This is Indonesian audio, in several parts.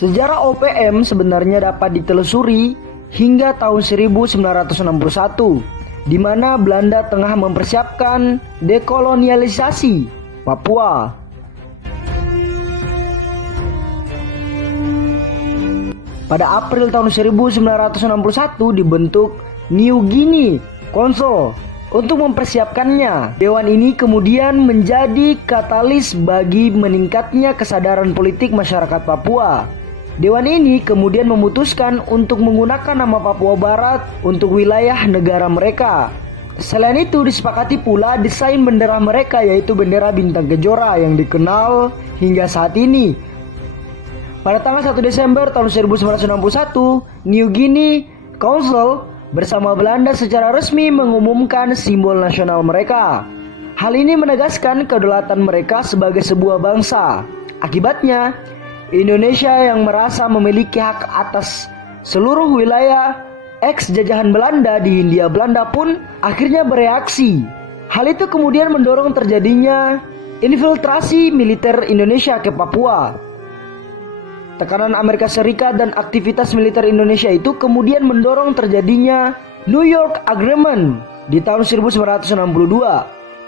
Sejarah OPM sebenarnya dapat ditelusuri hingga tahun 1961, di mana Belanda tengah mempersiapkan dekolonialisasi Papua. Pada April tahun 1961 dibentuk New Guinea Council untuk mempersiapkannya. Dewan ini kemudian menjadi katalis bagi meningkatnya kesadaran politik masyarakat Papua. Dewan ini kemudian memutuskan untuk menggunakan nama Papua Barat untuk wilayah negara mereka. Selain itu disepakati pula desain bendera mereka, yaitu bendera bintang kejora yang dikenal hingga saat ini. Pada tanggal 1 Desember tahun 1961, New Guinea Council bersama Belanda secara resmi mengumumkan simbol nasional mereka. Hal ini menegaskan kedaulatan mereka sebagai sebuah bangsa. Akibatnya, Indonesia yang merasa memiliki hak atas seluruh wilayah ex-jajahan Belanda di Hindia Belanda pun akhirnya bereaksi. Hal itu kemudian mendorong terjadinya infiltrasi militer Indonesia ke Papua. Tekanan Amerika Serikat dan aktivitas militer Indonesia itu kemudian mendorong terjadinya New York Agreement di tahun 1962.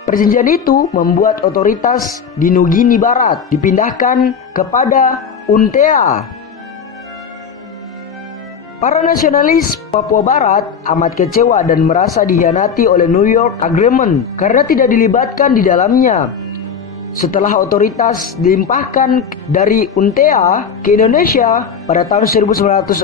Perjanjian itu membuat otoritas di New Guinea Barat dipindahkan kepada UNTEA. Para nasionalis Papua Barat amat kecewa dan merasa dikhianati oleh New York Agreement karena tidak dilibatkan di dalamnya. Setelah otoritas dilimpahkan dari UNTEA ke Indonesia pada tahun 1963,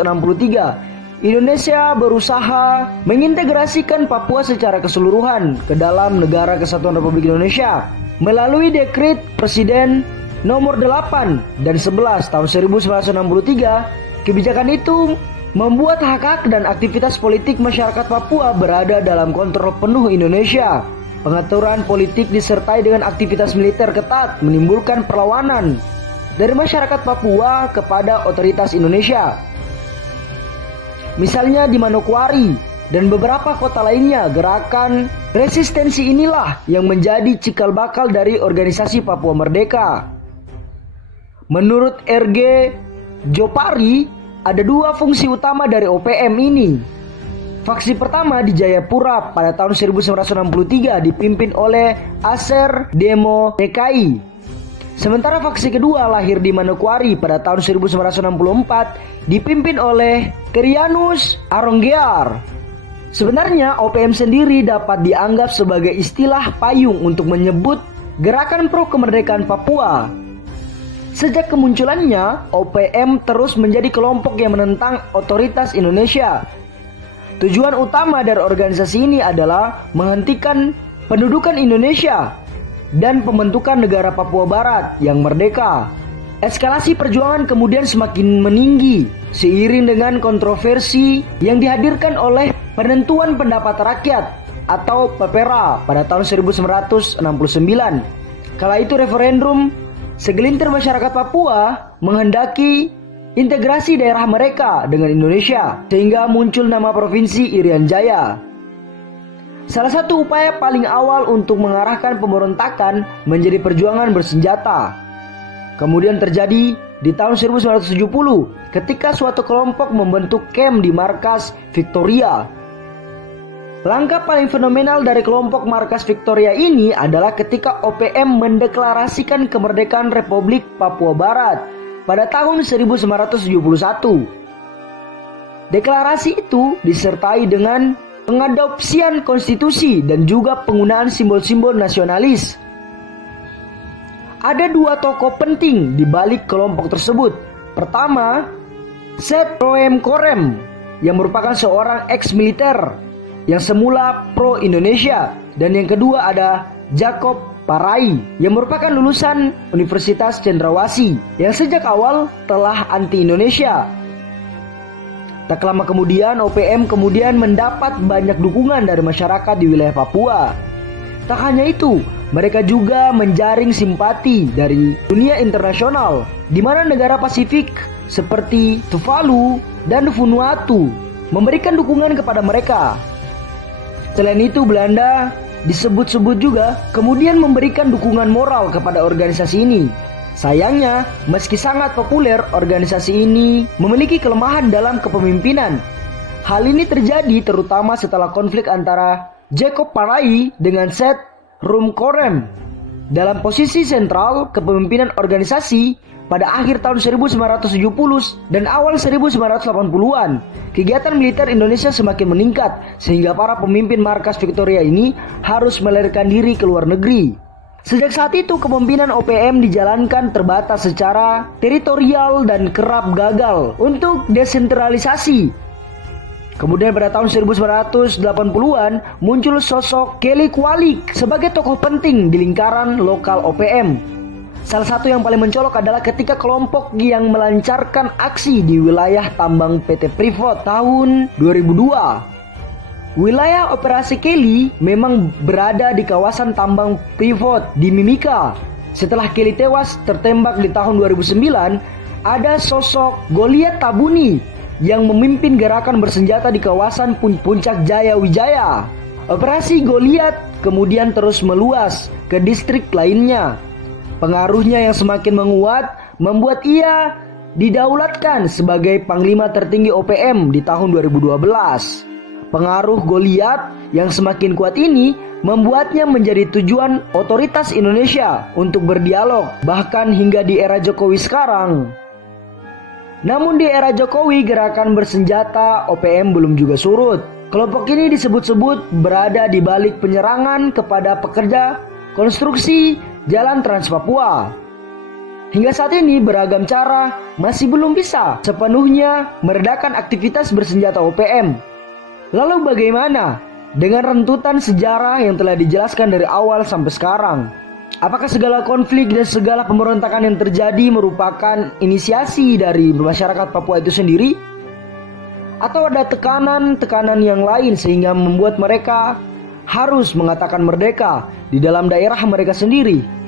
Indonesia berusaha mengintegrasikan Papua secara keseluruhan ke dalam Negara Kesatuan Republik Indonesia melalui Dekret Presiden Nomor 8 dan 11 tahun 1963. Kebijakan itu membuat hak-hak dan aktivitas politik masyarakat Papua berada dalam kontrol penuh Indonesia. Pengaturan politik disertai dengan aktivitas militer ketat menimbulkan perlawanan dari masyarakat Papua kepada otoritas Indonesia. Misalnya di Manokwari dan beberapa kota lainnya, gerakan resistensi inilah yang menjadi cikal bakal dari organisasi Papua Merdeka. Menurut R.G. Jopari, ada dua fungsi utama dari OPM ini. Faksi pertama di Jayapura pada tahun 1963 dipimpin oleh Aser Demo TKI. Sementara faksi kedua lahir di Manokwari pada tahun 1964 dipimpin oleh Kerianus Aronggear. Sebenarnya OPM sendiri dapat dianggap sebagai istilah payung untuk menyebut gerakan pro kemerdekaan Papua. Sejak kemunculannya, OPM terus menjadi kelompok yang menentang otoritas Indonesia. Tujuan utama dari organisasi ini adalah menghentikan pendudukan Indonesia dan pembentukan negara Papua Barat yang merdeka. Eskalasi perjuangan kemudian semakin meninggi seiring dengan kontroversi yang dihadirkan oleh penentuan pendapat rakyat atau PPRA pada tahun 1969. Kala itu referendum, segelintir masyarakat Papua menghendaki integrasi daerah mereka dengan Indonesia, sehingga muncul nama Provinsi Irian Jaya. Salah satu upaya paling awal untuk mengarahkan pemberontakan menjadi perjuangan bersenjata. Kemudian terjadi di tahun 1970 ketika suatu kelompok membentuk kamp di markas Victoria. Langkah paling fenomenal dari kelompok markas Victoria ini adalah ketika OPM mendeklarasikan kemerdekaan Republik Papua Barat pada tahun 1971. Deklarasi itu disertai dengan pengadopsian konstitusi dan juga penggunaan simbol-simbol nasionalis. Ada dua tokoh penting di balik kelompok tersebut. Pertama, Seth Roem Korem yang merupakan seorang ex-militer yang semula pro-Indonesia, dan yang kedua ada Jacob Parai yang merupakan lulusan Universitas Cendrawasih yang sejak awal telah anti-Indonesia. Tak lama kemudian OPM kemudian mendapat banyak dukungan dari masyarakat di wilayah Papua. Tak hanya itu, mereka juga menjaring simpati dari dunia internasional, di mana negara Pasifik seperti Tuvalu dan Vanuatu memberikan dukungan kepada mereka. Selain itu, Belanda disebut-sebut juga kemudian memberikan dukungan moral kepada organisasi ini. Sayangnya, meski sangat populer, organisasi ini memiliki kelemahan dalam kepemimpinan. Hal ini terjadi terutama setelah konflik antara Jacob Parai dengan Seth Rumkorem dalam posisi sentral kepemimpinan organisasi pada akhir tahun 1970 dan awal 1980-an. Kegiatan militer Indonesia semakin meningkat sehingga para pemimpin markas Victoria ini harus melarikan diri ke luar negeri. Sejak saat itu kepemimpinan OPM dijalankan terbatas secara teritorial dan kerap gagal untuk desentralisasi. Kemudian pada tahun 1980-an muncul sosok Kelly Kualik sebagai tokoh penting di lingkaran lokal OPM. Salah satu yang paling mencolok adalah ketika kelompok yang melancarkan aksi di wilayah tambang PT Freeport tahun 2002. Wilayah operasi Kelly memang berada di kawasan tambang Freeport di Mimika. Setelah Kelly tewas tertembak di tahun 2009, ada sosok Goliat Tabuni yang memimpin gerakan bersenjata di kawasan Puncak Jaya Wijaya. Operasi Goliat kemudian terus meluas ke distrik lainnya. Pengaruhnya yang semakin menguat membuat ia didaulatkan sebagai Panglima tertinggi OPM di tahun 2012. Pengaruh Goliat yang semakin kuat ini membuatnya menjadi tujuan otoritas Indonesia untuk berdialog, bahkan hingga di era Jokowi sekarang. Namun di era Jokowi gerakan bersenjata OPM belum juga surut. Kelompok ini disebut-sebut berada di balik penyerangan kepada pekerja konstruksi Jalan Trans Papua. Hingga saat ini beragam cara masih belum bisa sepenuhnya meredakan aktivitas bersenjata OPM. Lalu bagaimana dengan rentutan sejarah yang telah dijelaskan dari awal sampai sekarang? Apakah segala konflik dan segala pemberontakan yang terjadi merupakan inisiasi dari masyarakat Papua itu sendiri? Atau ada tekanan-tekanan yang lain sehingga membuat mereka harus mengatakan merdeka di dalam daerah mereka sendiri?